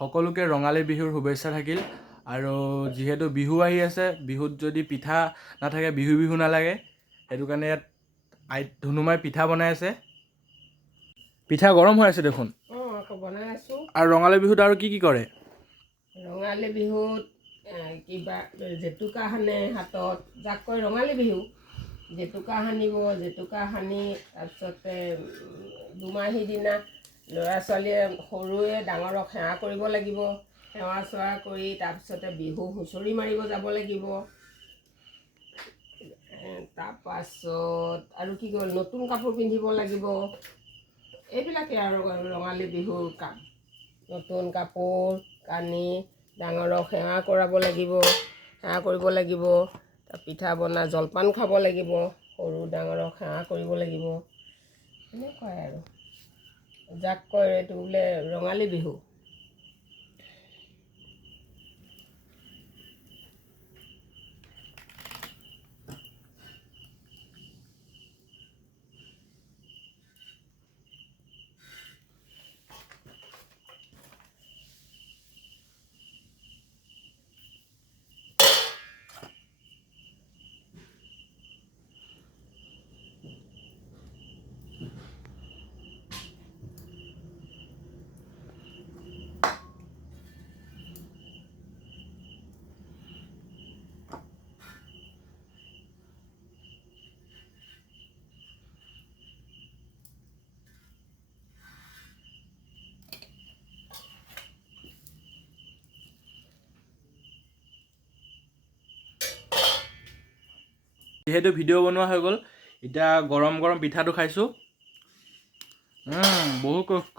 সকলোকে ৰঙালী বিহুৰ শুভেচ্ছা থাকিল আৰু যিহেতু বিহু আহি আছে বিহুত যদি পিঠা নাথাকে বিহু নালাগে সেইটো কাৰণে ইয়াত ধুনুমাই পিঠা বনাই আছে পিঠা গৰম হৈ আছে দেখোন আকৌ বনাই আছো আৰু ৰঙালী বিহুত আৰু কি কৰে ৰঙালী বিহুত কিবা জেতুকা সানে হাতত যাক কয় ৰঙালী বিহু জেতুকা সানিব জেতুকা সানি তাৰপিছতে দুমাহী দিনা ল'ৰা ছোৱালীয়ে সৰুৱে ডাঙৰক সেৱা কৰিব লাগিব সেৱা চেৱা কৰি তাৰপিছতে বিহু হুঁচৰি মাৰিব যাব লাগিব তাৰপাছত আৰু কি কয় নতুন কাপোৰ পিন্ধিব লাগিব এইবিলাকে আৰু ৰঙালী বিহুৰ কাম নতুন কাপোৰ কানি ডাঙৰক সেৱা কৰাব লাগিব সেৱা কৰিব লাগিব পিঠা বনাই জলপান খাব লাগিব সৰু ডাঙৰক সেৱা কৰিব লাগিব এনেকুৱাই আৰু যাক কয় এইটো বোলে ৰঙালী বিহু যিহেতু ভিডিঅ' বনোৱা হৈ গ'ল এতিয়া গৰম গৰম পিঠাটো খাইছোঁ বহুত কষ্ট